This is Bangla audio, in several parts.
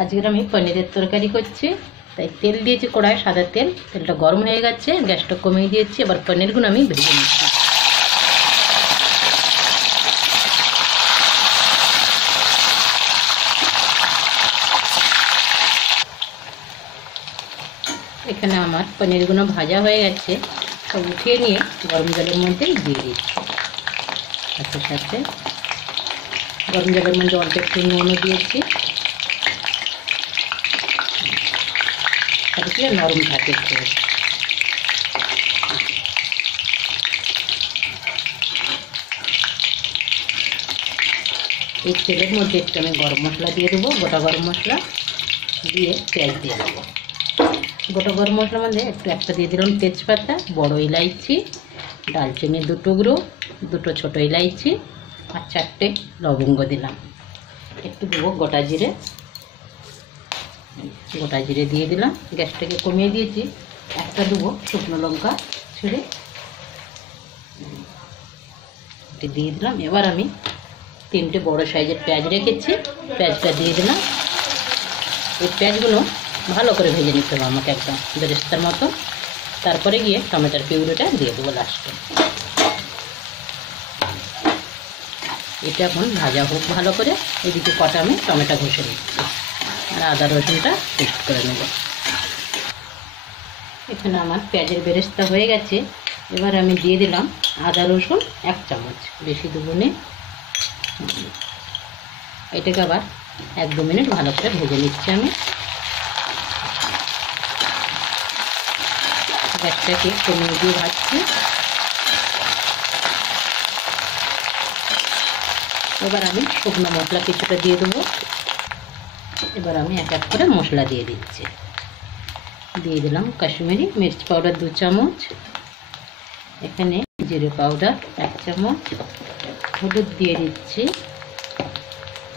আজকে আমি পনিরের তরকারি করছি, তাই তেল দিয়েছি কড়ায়, সাদা তেল। তেলটা গরম হয়ে গেছে, গ্যাসটা কমিয়ে দিয়েছি। এবার পনিরগুলো আমি ভেজে নিচ্ছি। এখানে আমার পনিরগুলো ভাজা হয়ে গেছে, সব উঠিয়ে নিয়ে গরম জলের মধ্যে দিয়ে দিচ্ছি। সাথে সাথে গরম জলের মধ্যে অল্প একটু নুনও দিয়েছি, তাতে নরম থাকে একটু। এই তেলের মধ্যে একটু আমি গরম মশলা দিয়ে দেবো, গোটা গরম মশলা দিয়ে পেঁয়াজ দিয়ে দেবো। গোটা গরম মশলার মধ্যে একটা দিয়ে দিলাম তেজপাতা, বড় ইলাইচি, দারচিনি 2 টুকরো, 2টো ছোটো ইলাইচি আর 4টে লবঙ্গ দিলাম। একটু দেবো গোটা জিরে, গোটা জিরে দিয়ে দিলাম। গ্যাসটাকে কমিয়ে দিয়েছি। একটা দেবো শুকনো লঙ্কা ছিঁড়ে দিয়ে দিলাম। এবার আমি 3টে বড় সাইজের পেঁয়াজ রেখেছি, পেঁয়াজটা দিয়ে দিলাম। এই পেঁয়াজগুলো ভালো করে ভেজে নিতে হবে আমাকে, একদম বেরেস্তার মতো। তারপরে গিয়ে টমেটোর পিউরিটা দিয়ে দেবো লাস্টে। এটা এখন ভাজা হোক ভালো করে। এদিকে কটা আমি টমেটো ঘষে নিচ্ছি আর আদা রসুনটা পেস্ট করে নেব। এখানে আমার পেঁয়াজের বেরেস্তা হয়ে গেছে। এবার আমি দিয়ে দিলাম আদা রসুন 1 চামচ, বেশি দেবো না। এটাকে আবার 1-2 মিনিট ভালো করে ভেজে নিচ্ছি আমি। গ্যাসটাকে কমিয়ে দিয়ে ভাজছি। এবার আমি শুকনো মশলা কিছুটা দিয়ে দেবো। এবার আমি এক এক করে মশলা দিয়ে দিচ্ছি। দিয়ে দিলাম কাশ্মীরি মির্চ পাউডার 2 চামচ, এখানে জিরে পাউডার 1 চামচ, হলুদ দিয়ে দিচ্ছি,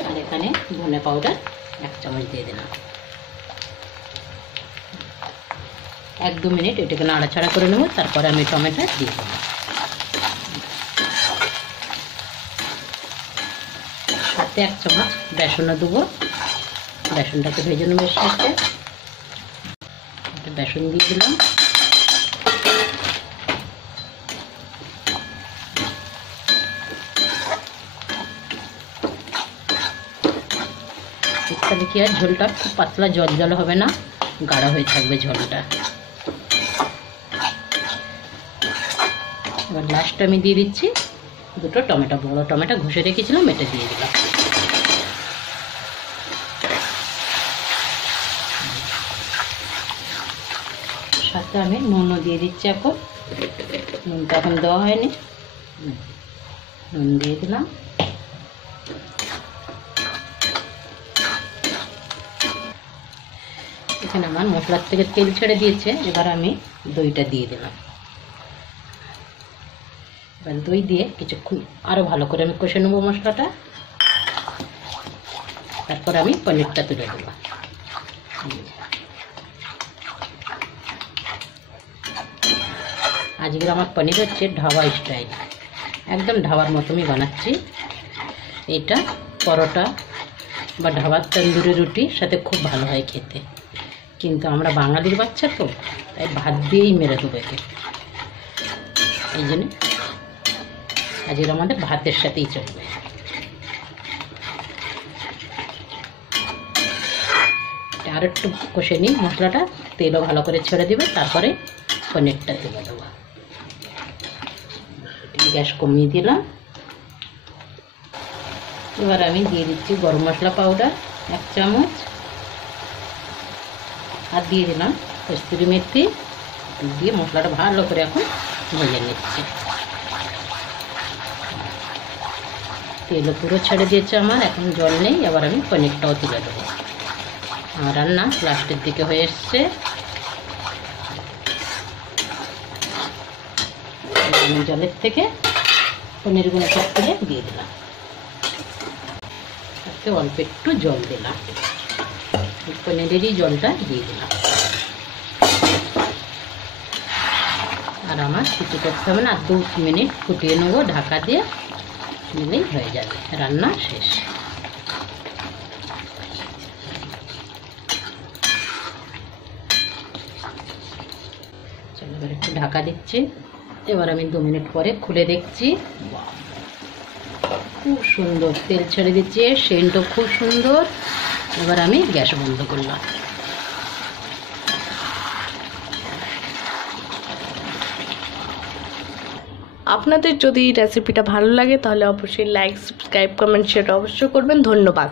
আর এখানে ধনে পাউডার 1 চামচ দিয়ে দিলাম। 1-2 মিনিট এটাকে নাড়াচাড়া করে নেব। তারপরে আমি টমেটো দিয়ে দেবো। সাথে 1 চামচ বেসনও দেবো, বেসনটাকে ভেজে নেবো। সাথে বেসন দিয়ে দিলাম। তাহলে কি আর ঝোলটা খুব পাতলা জল জল হবে না, গাঢ় হয়ে থাকবে ঝোলটা। এবার লাস্টে আমি দিয়ে দিচ্ছি 2টো টমেটো, বড় টমেটো ঘষে রেখেছিলাম, এটা দিয়ে দিলাম। সাথে আমি নুনও দিয়ে দিচ্ছি। এখন নুনটা এখন দেওয়া হয়নি, নুন দিয়ে দিলাম। এখানে আমার মশলার থেকে তেল ছেড়ে দিয়েছে। এবার আমি দইটা দিয়ে দিলাম। এবার দই দিয়ে কিছুক্ষণ আরও ভালো করে আমি কষে নেবো মশলাটা। তারপর আমি পনিরটা তুলে দেবো। আজকের আমার পনির হচ্ছে ধাবা স্টাইল, একদম ধাবার মতো আমি বানাচ্ছি। এটা পরোটা বা ধাবার তন্দুরি রুটির সাথে খুব ভালো হয় খেতে, কিন্তু আমরা বাঙালির বাচ্চা তো, তাই ভাত দিয়েই মেরে দেবো একে। এই জন্য আজকের আমাদের ভাতের সাথেই চলবে। আর একটু কষে নিই মশলাটা, তেলও ভালো করে ছেড়ে দেবে। তারপরে পনিরটা তুলে দেবো। গ্যাস কমিয়ে দিলাম। এবার আমি দিয়ে দিচ্ছি গরম মশলা পাউডার 1 চামচ, আর দিয়ে দিলাম কস্তুরি মেথি। দিয়ে মশলাটা ভালো করে এখন ভেজে নিচ্ছি। তেলও পুরো ছেড়ে দিয়েছে আমার, এখন জল নেই। এবার আমি পনিরটাও তুলে দেবো। আমার রান্না লাস্টের দিকে হয়ে এসছে। জলের থেকে পনিরগুলো সব তুলে দিয়ে দিলাম। অল্প একটু জল দিলাম, পনিরেরই জলটা দিয়ে দিলাম। আর আমার কিছু করতে হবে না, 2 মিনিট ফুটিয়ে নেবো ঢাকা দিয়ে, নিলেই হয়ে যাবে, রান্না শেষ। ঢাকা দিচ্ছি। এবার আমি 2 মিনিট পরে খুলে দেখছি। খুব সুন্দর তেল ছেড়ে দিচ্ছে, সেন্টও খুব সুন্দর। এবার আমি গ্যাস বন্ধ করলাম। আপনাদের যদি রেসিপিটা ভালো লাগে তাহলে অবশ্যই লাইক, সাবস্ক্রাইব, কমেন্ট, শেয়ার অবশ্যই করবেন। ধন্যবাদ।